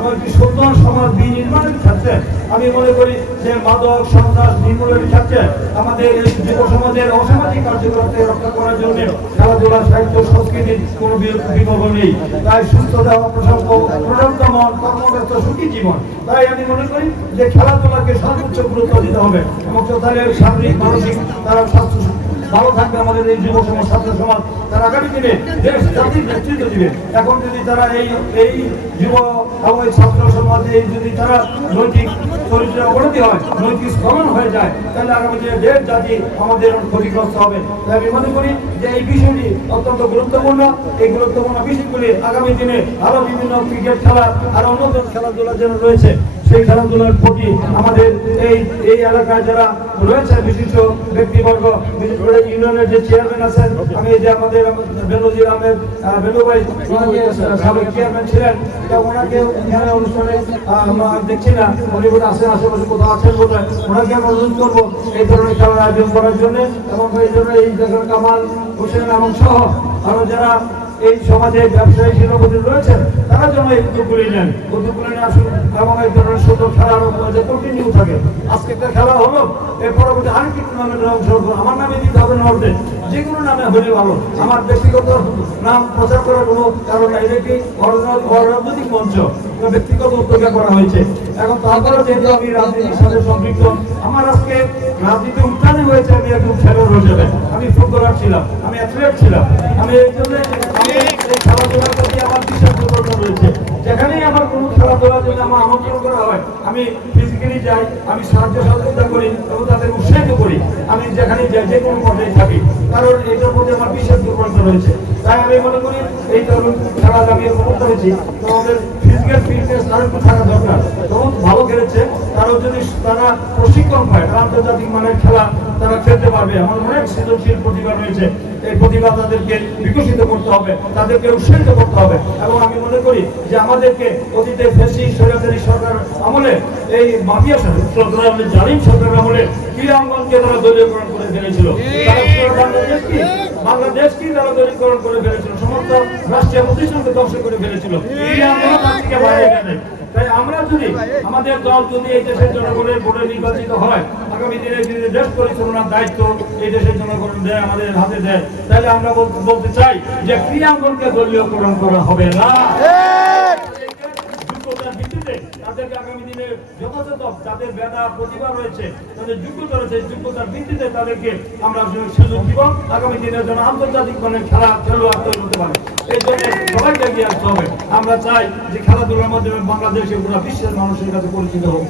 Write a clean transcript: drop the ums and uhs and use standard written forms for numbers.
এবং একটি সুন্দর সমাজ বিনির্মাণের ক্ষেত্রে আমি মনে করি যে মাদক সন্ত্রাস নির্মূলের ক্ষেত্রে আমাদের এই যুব সমাজের অসামাজিক কার্যকলাপকে রক্ষা করার জন্য খেলাধুলা সাহিত্য সংস্কৃতির কোনো বিকল্প নেই। তাই সুস্থতা প্রশান্ত মন কর্মব্যস্ত সুখী জীবন। তাই আমি মনে করি যে খেলাধুলাকে সর্বোচ্চ গুরুত্ব দিতে হবে এবং তাদের শারীরিক মানসিক তারা স্বাস্থ্য ভালো থাকবে। আমাদের এই যুব সমাজ ছাত্র সমাজ তারা আগামী দিনে দেশ জাতির নেতৃত্ব দিবে। এখন যদি তারা এই যুব এবং ছাত্র সমাজে যদি তারা নৈতিক চরিত্রের অবনতি হয়, নৈতিক স্খলন হয়ে যায়, তাহলে আগামী দিনে দেশ জাতি আমাদের ক্ষতিগ্রস্ত হবে। তাই আমি মনে করি যে এই বিষয়টি অত্যন্ত গুরুত্বপূর্ণ। এই গুরুত্বপূর্ণ বিষয়গুলি আগামী দিনে আরো বিভিন্ন ক্রিকেট খেলা আর অন্য খেলাধুলা যেন রয়েছে সেই খেলাধুলার প্রতি আমাদের এই এলাকায় যারা রয়েছে বিশিষ্ট ব্যক্তিবর্গ, বিশেষ করে ইউনিয়নের যে চেয়ারম্যান আছেন, আমি যে আমাদের বেনজির আহমেদ বেনু ভাই সাবেক চেয়ারম্যান ছিলেন, ওনাকে এখানে অনুষ্ঠানে দেখছি না, উনি বোধ আছেন আশেপাশে কোথাও আছেন বোধ হয়, ওনাকে আমি অনুরোধ করবো এই ধরনের খেলার আয়োজন করার জন্য এবং এই জন্য এই দেখেন কামাল হোসেন এবং সহ আরো যারা এই সমাজে ব্যবসায়ী শিল্পপতি রয়েছেন তারা যেন এই উদ্যোগগুলি নেন, উদ্যোগগুলি নেওয়া এবং এই ধরনের সুন্দর খেলার যে কন্টিনিউ থাকে। আজকে একটা খেলা হলো, এর পরবর্তী আরেকটি টুর্নামেন্টের অংশগ্রহণ আমার নামে দিতে হবে না, বলতে যে কোনো নামে হলে ভালো, আমার ব্যক্তিগত নাম প্রচার করার কোনো কারণ নাই। এটা একটি অরাজনৈতিক মঞ্চ, ব্যক্তিগত উদ্যোগে করা হয়েছে। এখন তারপরেও যেহেতু আমি রাজনীতির সাথে সম্পৃক্ত, আমার আজকে রাজনীতি উত্থানে হয়েছে, আমি একজন খেলোয়াড় হিসেবে, আমি ফুটবলার ছিলাম, আমি অ্যাথলেট ছিলাম, আমি এই জন্য এই খেলাধুলার প্রতি আমার বিশেষ দুর্বলতা রয়েছে। যেখানেই আমার কোনো খেলাধুলার জন্য আমার আমন্ত্রণ করা হয় আমি ফিজিক্যালি যাই, আমি সাহায্য সহযোগিতা করি এবং তাদের উৎসাহিত করি। আমি যেখানে যাই, যে কোনো পর্যায়ে থাকি, কারণ এটার প্রতি আমার বিশেষ দুর্বলতা রয়েছে। তাই আমি মনে করি এই ধরুন খেলা আমি উপভোগ করেছি, তো আমাদের ফিজিক্যাল ফিটনেস আরো একটু থাকা দরকার। তখন ভালো খেলেছে, তারও যদি তারা প্রশিক্ষণ পায়, তারা আন্তর্জাতিক মানের খেলা তারা খেলতে পারবে। আমার অনেক সৃজনশীল প্রতিভা রয়েছে, এই প্রতিভা তাদেরকে বিকশিত করতে হবে, তাদেরকে উৎসাহিত করতে হবে। এবং আমি মনে করি যে আমাদেরকে অতীতে ফ্যাসিস্ট স্বৈরাচারী সরকার আমলে এই মাফিয়া সরকার আমলে জালিম সরকার আমলে ক্রীড়া অঙ্গনকে তারা দলীয়করণ করে ফেলেছিল, বাংলাদেশ কি তারা দলীয়করণ করে ফেলেছিল, সমস্ত রাষ্ট্রীয় প্রতিষ্ঠানকে ধ্বংস করে ফেলেছিল। ক্রীড়া অঙ্গন তার থেকে বাইরে গেছে। তাই আমরা যদি আমাদের দল যদি এই দেশের জনগণের ভোটে নির্বাচিত হয়, আগামী দিনে দেশ পরিচালনার দায়িত্ব এই দেশের জনগণ দেয়, আমাদের হাতে দেয়, তাহলে আমরা বলতে চাই যে ক্রীড়াঙ্গনকে দলীয়করণ করা হবে না। যোগ্যতার ভিত্তিতে তাদেরকে আগামী দিনে যথাযথ যাদের বেদা প্রতিভা রয়েছে, তাদের যোগ্যতা রয়েছে, যোগ্যতার ভিত্তিতে তাদেরকে আমরা সুযোগ দিব, আগামী দিনের জন্য আন্তর্জাতিক মানের খেলোয়াড় তৈরি হতে পারে। এই জন্য সবাইকে এগিয়ে আসতে হবে। আমরা চাই যে খেলাধুলার মাধ্যমে বাংলাদেশে পুরো বিশ্বের মানুষের কাছে পরিচিত হোক।